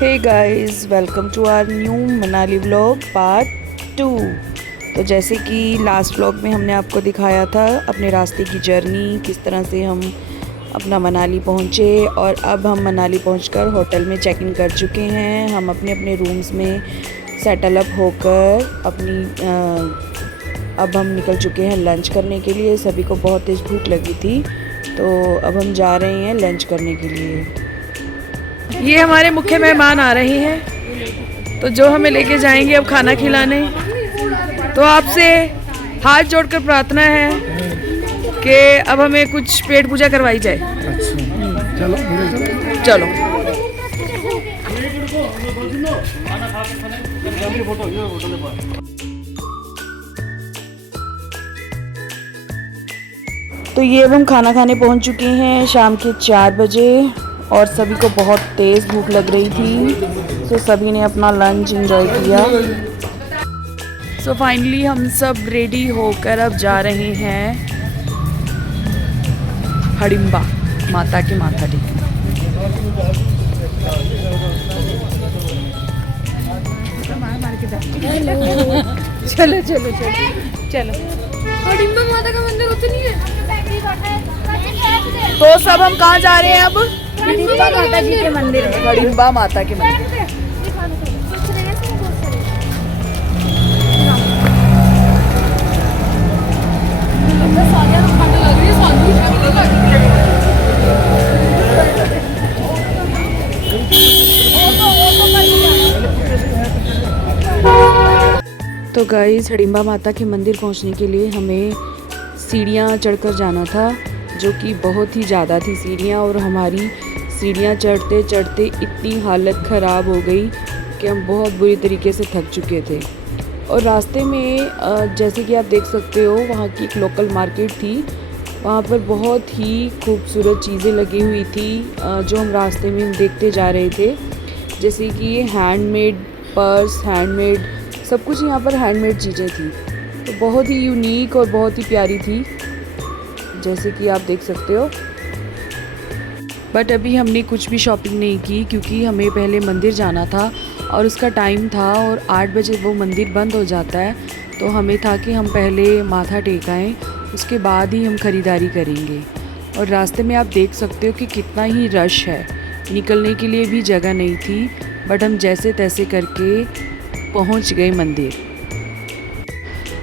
Hey guys, welcome to our new Manali vlog part 2। तो जैसे कि लास्ट व्लॉग में हमने आपको दिखाया था अपने रास्ते की जर्नी, किस तरह से हम अपना मनाली पहुँचे, और अब हम मनाली पहुंचकर होटल में चेक इन कर चुके हैं। हम अपने अपने रूम्स में सेटल अप होकर अब हम निकल चुके हैं लंच करने के लिए। सभी को बहुत तेज़ भूख लगी थी, तो अब हम जा रहे हैं लंच करने के लिए। ये हमारे मुख्य मेहमान आ रहे हैं, तो जो हमें लेके जाएंगे अब खाना खिलाने। तो आपसे हाथ जोड़कर प्रार्थना है कि अब हमें कुछ पेट पूजा करवाई जाए। अच्छा, चलो। तो ये अब हम खाना खाने पहुंच चुके हैं शाम के 4 बजे, और सभी को बहुत तेज़ भूख लग रही थी, तो सभी ने अपना लंच एंजॉय किया। सो फाइनली हम सब रेडी होकर अब जा रहे हैं हडिम्बा माता के माथा टेकने। चलो चलो चलो चलो। हडिम्बा माता का मंदिर होता नहीं है। तो सब हम कहाँ जा रहे हैं अब? हडिम्बा माता जी के मंदिर में। हडिम्बा माता के मंदिर। तो गाइस, हडिम्बा माता के मंदिर पहुंचने के लिए हमें सीढ़ियां चढ़कर जाना था, जो कि बहुत ही ज़्यादा थी सीढ़ियां, और हमारी सीढ़ियां चढ़ते चढ़ते इतनी हालत ख़राब हो गई कि हम बहुत बुरी तरीके से थक चुके थे। और रास्ते में जैसे कि आप देख सकते हो, वहाँ की एक लोकल मार्केट थी, वहाँ पर बहुत ही खूबसूरत चीज़ें लगी हुई थी जो हम रास्ते में देखते जा रहे थे। जैसे कि ये हैंडमेड पर्स, हैंडमेड सब कुछ यहाँ पर हैंडमेड चीज़ें थी, तो बहुत ही यूनिक और बहुत ही प्यारी थी, जैसे कि आप देख सकते हो। बट अभी हमने कुछ भी शॉपिंग नहीं की, क्योंकि हमें पहले मंदिर जाना था और उसका टाइम था, और 8 बजे वो मंदिर बंद हो जाता है। तो हमें था कि हम पहले माथा टेक आएँ, उसके बाद ही हम ख़रीदारी करेंगे। और रास्ते में आप देख सकते हो कि कितना ही रश है, निकलने के लिए भी जगह नहीं थी, बट हम जैसे तैसे करके पहुंच गए मंदिर।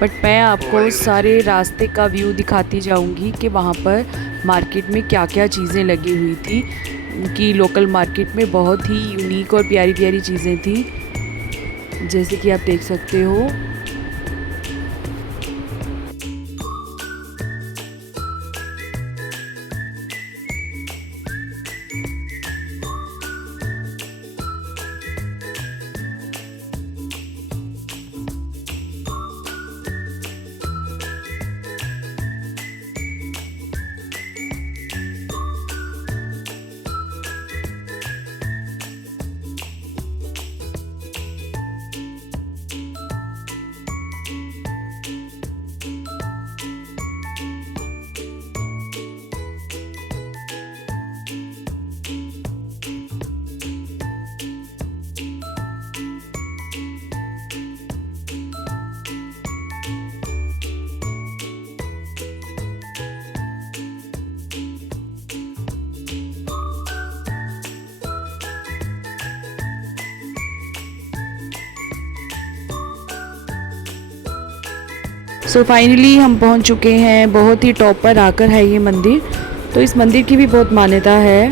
बट मैं आपको सारे रास्ते का व्यू दिखाती जाऊंगी कि वहाँ पर मार्केट में क्या क्या चीज़ें लगी हुई थी, कि लोकल मार्केट में बहुत ही यूनिक और प्यारी प्यारी चीज़ें थी, जैसे कि आप देख सकते हो। सो फाइनली हम पहुंच चुके हैं, बहुत ही टॉप पर आकर है ये मंदिर। तो इस मंदिर की भी बहुत मान्यता है,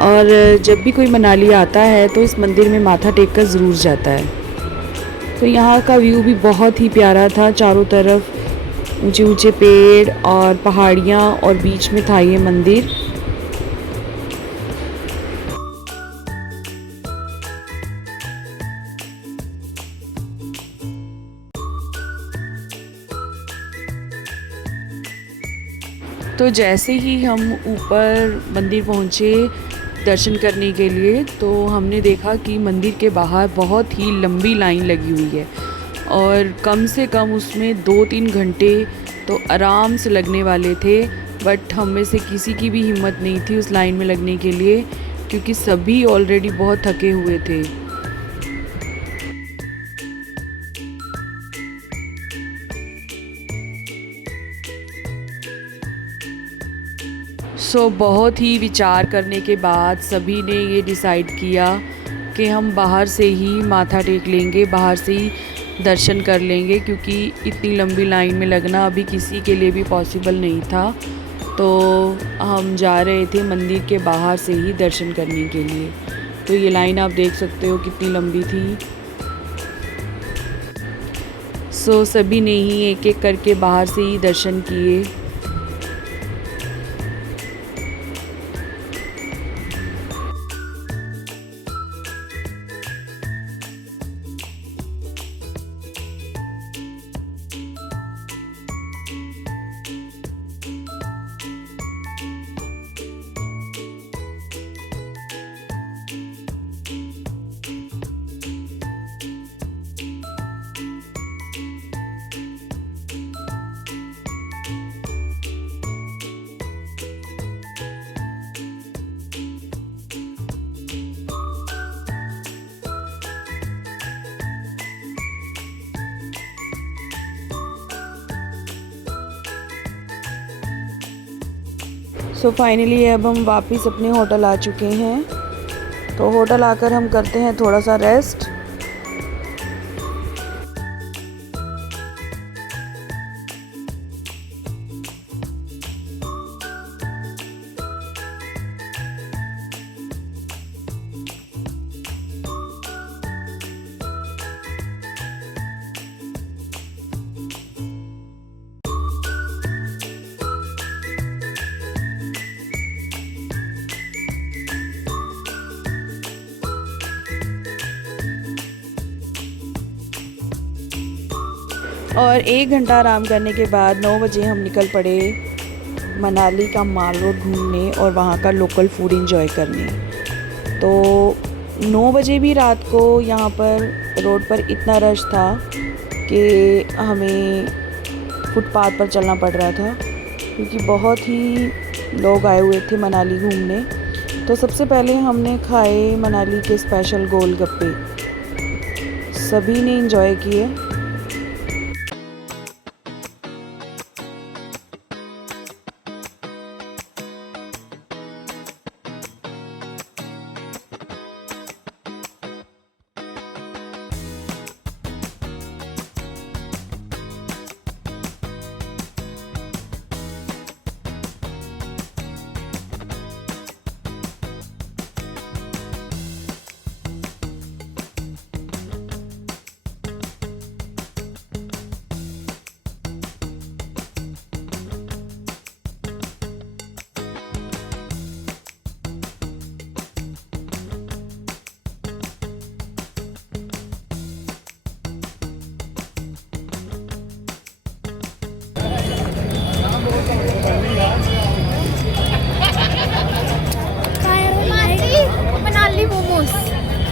और जब भी कोई मनाली आता है तो इस मंदिर में माथा टेक कर ज़रूर जाता है। तो यहाँ का व्यू भी बहुत ही प्यारा था, चारों तरफ ऊंचे ऊंचे पेड़ और पहाड़ियाँ, और बीच में था ये मंदिर। तो जैसे ही हम ऊपर मंदिर पहुँचे दर्शन करने के लिए, तो हमने देखा कि मंदिर के बाहर बहुत ही लंबी लाइन लगी हुई है, और कम से कम उसमें 2-3 घंटे तो आराम से लगने वाले थे। बट हम में से किसी की भी हिम्मत नहीं थी उस लाइन में लगने के लिए, क्योंकि सभी ऑलरेडी बहुत थके हुए थे। बहुत ही विचार करने के बाद सभी ने ये डिसाइड किया कि हम बाहर से ही माथा टेक लेंगे, बाहर से ही दर्शन कर लेंगे, क्योंकि इतनी लंबी लाइन में लगना अभी किसी के लिए भी पॉसिबल नहीं था। तो हम जा रहे थे मंदिर के बाहर से ही दर्शन करने के लिए। तो ये लाइन आप देख सकते हो कितनी लंबी थी। सभी ने ही एक एक करके बाहर से ही दर्शन किए। फाइनली अब हम वापस अपने होटल आ चुके हैं। तो होटल आकर हम करते हैं थोड़ा सा रेस्ट। और 1 घंटा आराम करने के बाद 9 बजे हम निकल पड़े मनाली का माल रोड घूमने और वहाँ का लोकल फूड एंजॉय करने। तो 9 बजे भी रात को यहाँ पर रोड पर इतना रश था कि हमें फुटपाथ पर चलना पड़ रहा था, क्योंकि बहुत ही लोग आए हुए थे मनाली घूमने। तो सबसे पहले हमने खाए मनाली के स्पेशल गोलगप्पे, सभी ने एंजॉय किए।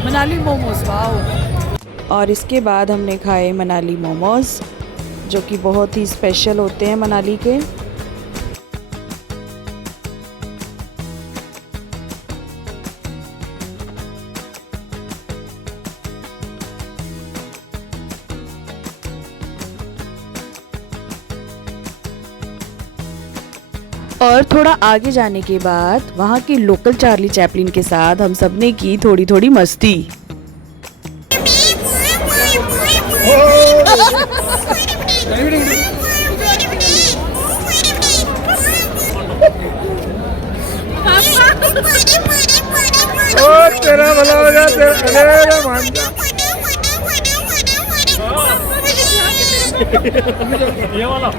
मनाली मोमोज, वाओ। और इसके बाद हमने खाए मनाली मोमोज, जो कि बहुत ही स्पेशल होते हैं मनाली के। और थोड़ा आगे जाने के बाद वहाँ की लोकल चार्ली चैपलिन के साथ हम सब ने की थोड़ी थोड़ी मस्ती। तेरा भला हो जा, तेरा मान जा। ये वाला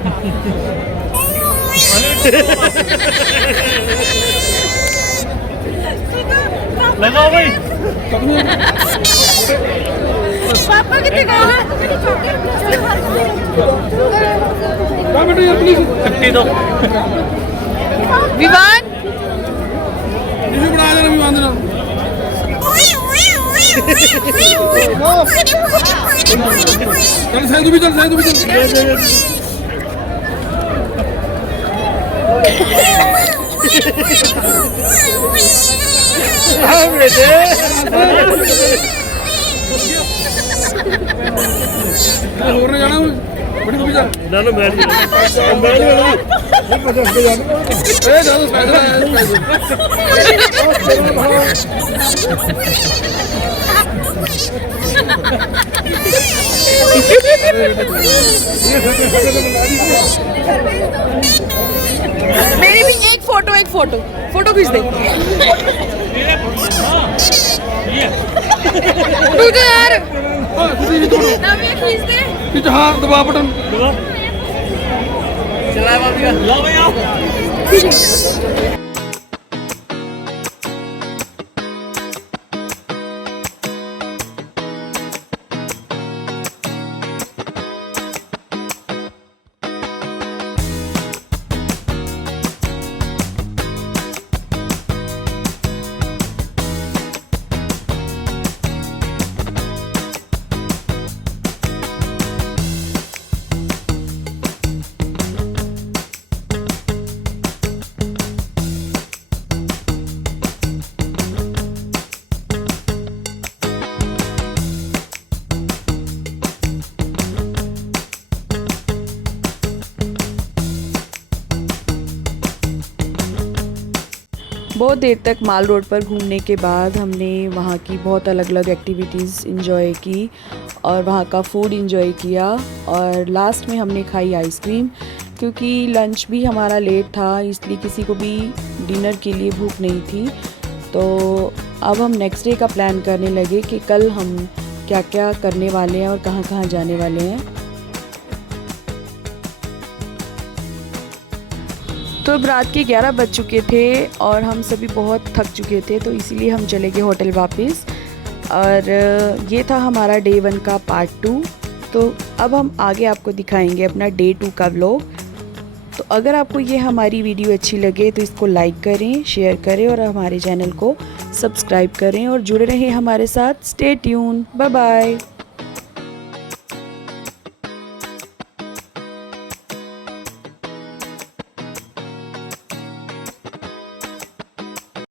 लगाओ भाई। पापा कितने गए हैं? छुट्टी दो। विवान बड़ा देना, विवान देना। चल साइड भी चल, साइड भी चल। ਹੋਰ ਨਾ ਜਾਣਾ ਬੜੀ ਦੂਰ ਜਾ ਨਾ ਨਾ ਮੈਂ ਨਹੀਂ ਇਹ ਜਦੋਂ ਪੈਦਲ ਆਇਆ मेरी भी एक फोटो फोटो खींच दे तुझे यार ਤੁਸੀਂ ਵੀ ਤੋੜੋ नव्या खींच दे ਵਿੱਚ ਹਾਂ ਦਬਾ ਬਟਨ चला बाबा लो भैया बहुत देर तक माल रोड पर घूमने के बाद हमने वहाँ की बहुत अलग अलग एक्टिविटीज़ इंजॉय की और वहाँ का फूड इंजॉय किया और लास्ट में हमने खाई आइसक्रीम क्योंकि लंच भी हमारा लेट था इसलिए किसी को भी डिनर के लिए भूख नहीं थी। तो अब हम नेक्स्ट डे का प्लान करने लगे कि कल हम क्या क्या करने वाले हैं और कहाँ कहाँ जाने वाले हैं। तो अब रात के 11 बज चुके थे और हम सभी बहुत थक चुके थे तो इसीलिए हम चले गए होटल वापस। और ये था हमारा डे 1 का पार्ट 2। तो अब हम आगे आपको दिखाएंगे अपना डे 2 का व्लॉग। तो अगर आपको ये हमारी वीडियो अच्छी लगे तो इसको लाइक करें, शेयर करें और हमारे चैनल को सब्सक्राइब करें और जुड़े रहें हमारे साथ। Stay tune, bye bye.